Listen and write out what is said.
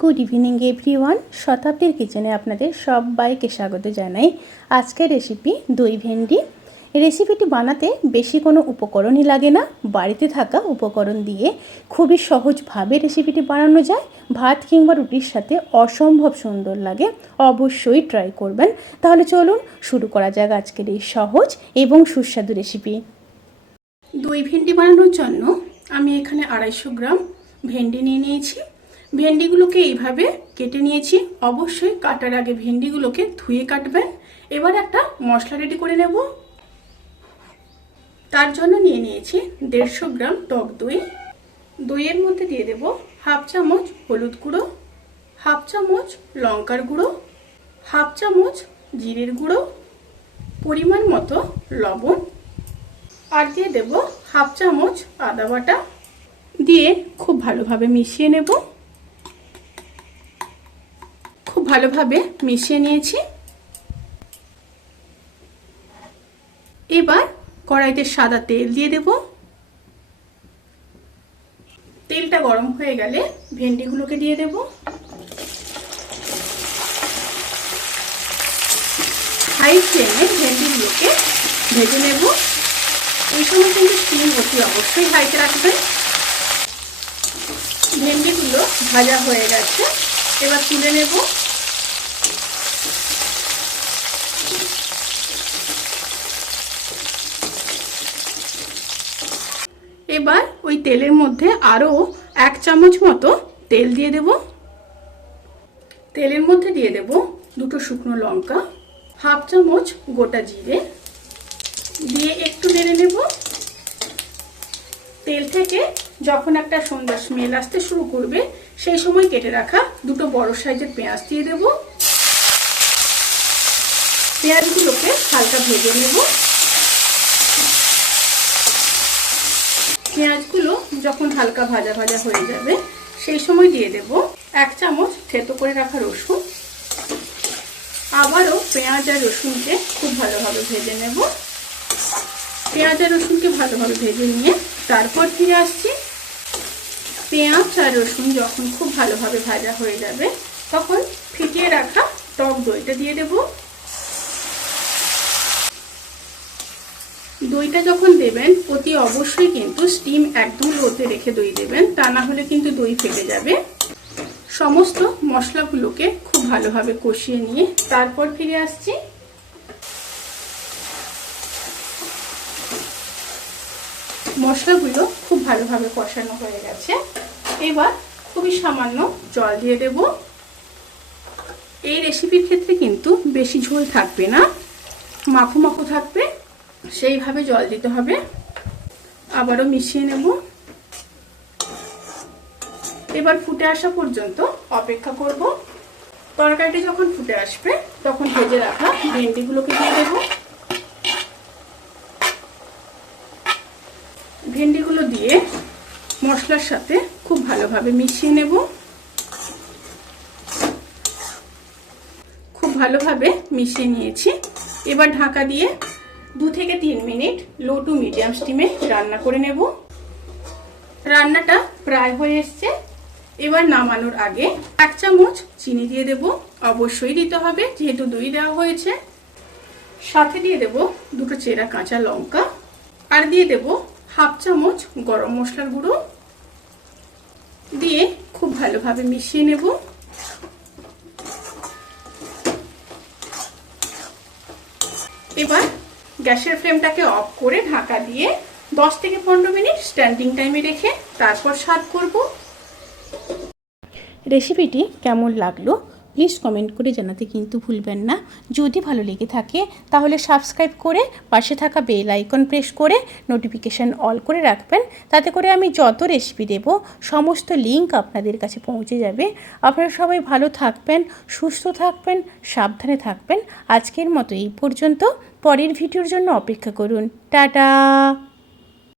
Good evening everyone. শতাব্দীর কিচেনে আপনাদের সবাইকে স্বাগত জানাই। আজকের রেসিপি দই ভেন্ডি। রেসিপিটি বানাতে বেশি কোনো উপকরণই লাগে না, বাড়িতে থাকা উপকরণ দিয়ে খুবই সহজভাবে রেসিপিটি বানানো যায়। ভাত কিংবা রুটির সাথে অসম্ভব সুন্দর লাগে, অবশ্যই ট্রাই করবেন। তাহলে চলুন শুরু করা যাক আজকের এই সহজ এবং সুস্বাদু রেসিপি। দই ভেন্ডি বানানোর জন্য আমি এখানে 250 গ্রাম ভেন্ডি নিয়ে নিয়েছি। ভেন্ডিগুলোকে এইভাবে কেটে নিয়েছি। অবশ্যই কাটার আগে ভেন্ডিগুলোকে ধুয়ে কাটবেন। এবার একটা মশলা রেডি করে নেব। তার জন্য নিয়ে নিয়েছি 150 গ্রাম টক দই। দইয়ের মধ্যে দিয়ে দেব হাফ চামচ হলুদ গুঁড়ো, হাফ চামচ লঙ্কার গুঁড়ো, হাফ চামচ জিরের গুঁড়ো, পরিমাণ মতো লবণ, আর দিয়ে দেব হাফ চামচ আদা বাটা। দিয়ে খুব ভালোভাবে মিশিয়ে নেব। খুব ভালোভাবে মিশিয়ে নিয়েছি। এবার কড়াইতে সাদা তেল দিয়ে দেব। তেলটা গরম হয়ে গেলে ভেন্ডিগুলোকে দিয়ে দেব। হাই ফ্লেমে ভেন্ডিগুলোকে ভেজে নেব। এই সময় কিন্তু স্টিম অতি অবশ্যই হাইতে রাখবেন। ভেন্ডিগুলো ভাজা হয়ে গেছে, এবার তুলে নেব। এবার ওই তেলের মধ্যে আরো 1 চামচ মতো তেল দিয়ে দেব। তেলের মধ্যে দিয়ে দেব 2 শুকনো লঙ্কা, হাফ চামচ গোটা জিরে, দিয়ে একটু নেড়ে নেব। তেল থেকে যখন একটা সুন্দর স্মেল আসতে শুরু করবে, সেই সময় কেটে রাখা 2 বড় সাইজের পেঁয়াজ দিয়ে দেব। পেঁয়াজগুলোকে হালকা ভেজে নেব। পেঁয়াজগুলো যখন হালকা ভাজা ভাজা হয়ে যাবে, সেই সময় দিয়ে দেব 1 চামচ থেতো করে রাখা রসুন। আবারও পেঁয়াজ আর রসুনকে খুব ভালোভাবে ভেজে নেব। পেঁয়াজ আর রসুনকে ভালোভাবে ভেজে নিয়ে তারপর ফিরে আসছি। পেঁয়াজ আর রসুন যখন খুব ভালোভাবে ভাজা হয়ে যাবে, তখন ফিটিয়ে রাখা টক দইটা দিয়ে দেব। দইটা যখন দেবেন অতি অবশ্যই কিন্তু স্টিম একদম লোতে রেখে দই দেবেন, তা না হলে কিন্তু দই ফেটে যাবে। সমস্ত মশলাগুলোকে খুব ভালোভাবে কষিয়ে নিয়ে তারপর ফিরে আসছি। মশলাগুলো খুব ভালোভাবে কষানো হয়ে গেছে। এবার খুবই সামান্য জল দিয়ে দেব। এই রেসিপির ক্ষেত্রে কিন্তু বেশি ঝোল থাকবে না, মাখো মাখো থাকবে, সেইভাবে জল দিতে হবে। আবারও মিশিয়ে নেব। এবার ফুটে আসা পর্যন্ত অপেক্ষা করব। তরকারিটি যখন ফুটে আসবে, তখন ভেজে রাখা ভেন্ডিগুলোকে দিয়ে দেব। ভেন্ডিগুলো দিয়ে মশলার সাথে খুব ভালোভাবে মিশিয়ে নেব। খুব ভালোভাবে মিশিয়ে নিয়েছি। এবার ঢাকা দিয়ে 2 থেকে 3 মিনিট লো টু মিডিয়াম স্টিমে রান্না করে নেব। রান্নাটা প্রায় হয়ে এসছে। এবার নামানোর আগে 1 চামচ চিনি দিয়ে দেব। অবশ্যই দিতে হবে, যেহেতু দই দেওয়া হয়েছে। সাথে দিয়ে দেব 2 চেরা কাঁচা লঙ্কা, আর দিয়ে দেব হাফ চামচ গরম মশলার গুঁড়ো। দিয়ে খুব ভালোভাবে মিশিয়ে নেব। এবার গ্যাসের ফ্লেমটাকে অফ করে ঢাকা দিয়ে 10 থেকে 15 মিনিট স্ট্যান্ডিং টাইমে রেখে তারপর সার্ভ করব। রেসিপিটি কেমন লাগলো প্লিজ কমেন্ট করে জানাতে কিন্তু ভুলবেন না। যদি ভালো লেগে থাকে তাহলে সাবস্ক্রাইব করে পাশে থাকা বেল আইকন প্রেস করে নোটিফিকেশান অল করে রাখবেন। তাতে করে আমি যত রেসিপি দেব সমস্ত লিঙ্ক আপনাদের কাছে পৌঁছে যাবে। আপনারা সবাই ভালো থাকবেন, সুস্থ থাকবেন, সাবধানে থাকবেন। আজকের মতো এই পর্যন্ত। পরের ভিডিওর জন্য অপেক্ষা করুন। টাটা।